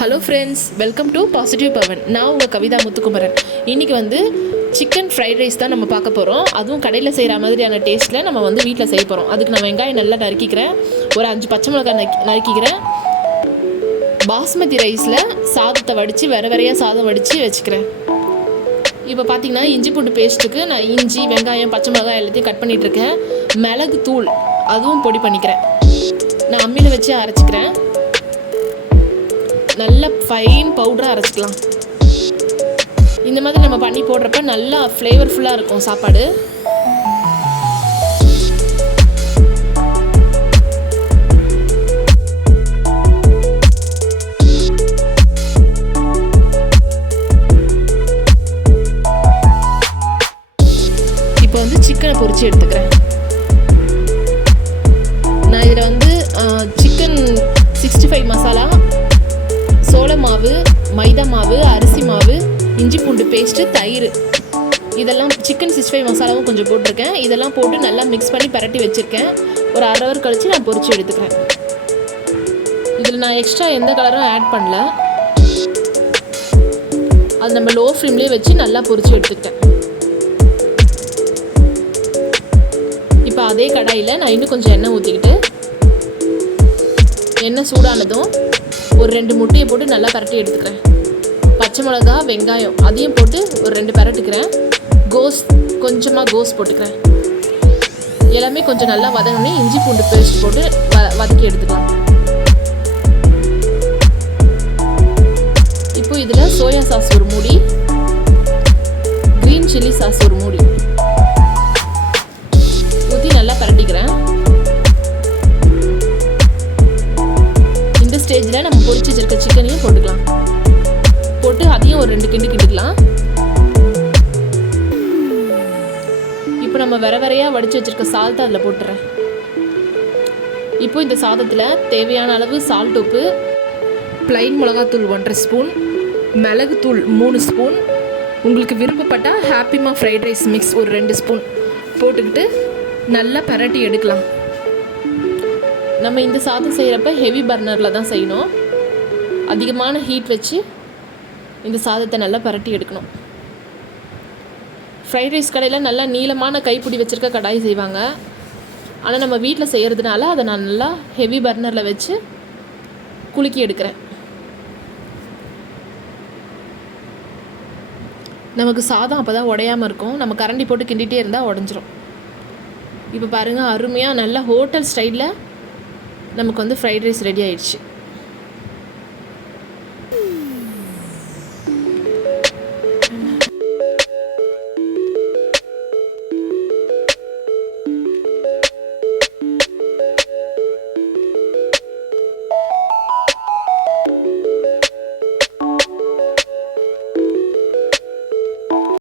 Hello friends welcome to positive Pavan நான் உங்கள் கவிதா முத்துக்குமரன். இன்றைக்கி வந்து சிக்கன் ஃப்ரைட் ரைஸ் தான் நம்ம பார்க்க போகிறோம் அதுவும் கடையில் செய்கிற மாதிரியான டேஸ்ட்டில் நம்ம வந்து வீட்டில் செய்ய போகிறோம் அதுக்கு நான் வெங்காயம் நல்லா நறுக்கிக்கிறேன். ஒரு அஞ்சு பச்சை மிளகாய் நறுக்கி நறுக்கிக்கிறேன். பாஸ்மதி ரைஸில் சாதத்தை வடித்து வர வரையாக சாதம் வடித்து வச்சுக்கிறேன். இப்போ பார்த்தீங்கன்னா இஞ்சி பூண்டு பேஸ்ட்டுக்கு நான் இஞ்சி வெங்காயம் பச்சை மிளகாய் எல்லாத்தையும் கட் பண்ணிகிட்ருக்கேன் இருக்கேன். மிளகு தூள் அதுவும் பொடி பண்ணிக்கிறேன். நான் அம்மியில் வச்சு அரைச்சிக்கிறேன். நல்ல ஃபைன் பவுடராக அரைச்சிக்கலாம். இந்த மாதிரி நம்ம பண்ணி போடுறப்ப நல்லா ஃப்ளேவர்ஃபுல்லாக இருக்கும் சாப்பாடு. இப்போ வந்து சிக்கனை பொறிச்சு எடுத்துக்கிறேன். நான் இதில் வந்து சிக்கன் சிக்ஸ்டி ஃபைவ் மசாலா சோள மாவு மைதா மாவு அரிசி மாவு இஞ்சி பூண்டு பேஸ்ட்டு தயிர். இதெல்லாம் சிக்கன் சிக்ஸ்டி ஃபைவ் மசாலாவும் கொஞ்சம் போட்டிருக்கேன். இதெல்லாம் போட்டு நல்லா மிக்ஸ் பண்ணி பரட்டி வச்சுருக்கேன். ஒரு அரை ஹவர் கழித்து நான் பொறிச்சு எடுத்துக்கிறேன். இதில் நான் எக்ஸ்ட்ரா எந்த கலரும் ஆட் பண்ணல. அது நம்ம லோ ஃப்ளேம்லேயே வச்சு நல்லா பொறிச்சு எடுத்துக்கிட்டேன். இப்போ அதே கடாயில் நான் இன்னும் கொஞ்சம் எண்ணெய் ஊற்றிக்கிட்டு எண்ணெய் சூடானதும் ஒரு ரெண்டு முட்டையை போட்டு நல்லா பரட்டி எடுத்துக்கிறேன். பச்சை மிளகா வெங்காயம் அதையும் போட்டு ஒரு ரெண்டு பரட்டுக்கிறேன். கோஸ் கொஞ்சமாக கோஸ் போட்டுக்கிறேன். எல்லாமே கொஞ்சம் நல்லா வதங்கணும் இஞ்சி பூண்டு பேஸ்ட் போட்டு வ வதக்கி எடுத்துக்கலாம். இப்போ இதில் சோயா சாஸ் ஒரு மூடி க்ரீன் சில்லி சாஸ் ஒரு மூடி. ஸ்டேஜில் நம்ம பொறிச்சு வச்சிருக்க சிக்கனையும் போட்டுக்கலாம். போட்டு அதையும் ஒரு ரெண்டு கிண்டு கிண்டுக்கலாம். இப்போ நம்ம வர வரையாக வடித்து வச்சிருக்க சால்ட்டை அதில் போட்டுறேன். இப்போ இந்த சாதத்தில் தேவையான அளவு சால்ட் உப்பு ப்ளைன் மிளகாத்தூள் ஒன்றரை ஸ்பூன் மிளகுத்தூள் மூணு ஸ்பூன் உங்களுக்கு விருப்பப்பட்டால் ஹாப்பிமா ஃப்ரைட் ரைஸ் மிக்ஸ் ஒரு ரெண்டு ஸ்பூன் போட்டுக்கிட்டு நல்லா பரட்டி எடுக்கலாம். நம்ம இந்த சாதம் செய்கிறப்ப ஹெவி பர்னரில் தான் செய்யணும். அதிகமான ஹீட் வச்சு இந்த சாதத்தை நல்லா பரட்டி எடுக்கணும். ஃப்ரைட் ரைஸ் கடையில் நல்லா நீளமான கைப்பிடி வச்சுருக்க கடாய் செய்வாங்க. ஆனால் நம்ம வீட்டில் செய்கிறதுனால அதை நான் நல்லா ஹெவி பர்னரில் வச்சு குலுக்கி எடுக்கிறேன். நமக்கு சாதம் அப்போ தான் உடையாமல் இருக்கும். நம்ம கரண்டி போட்டு கிண்டிகிட்டே இருந்தால் உடஞ்சிரும். இப்போ பாருங்கள் அருமையாக நல்லா ஹோட்டல் ஸ்டைலில் நமக்கு வந்து ஃப்ரைட் ரைஸ் ரெடி ஆயிடுச்சு.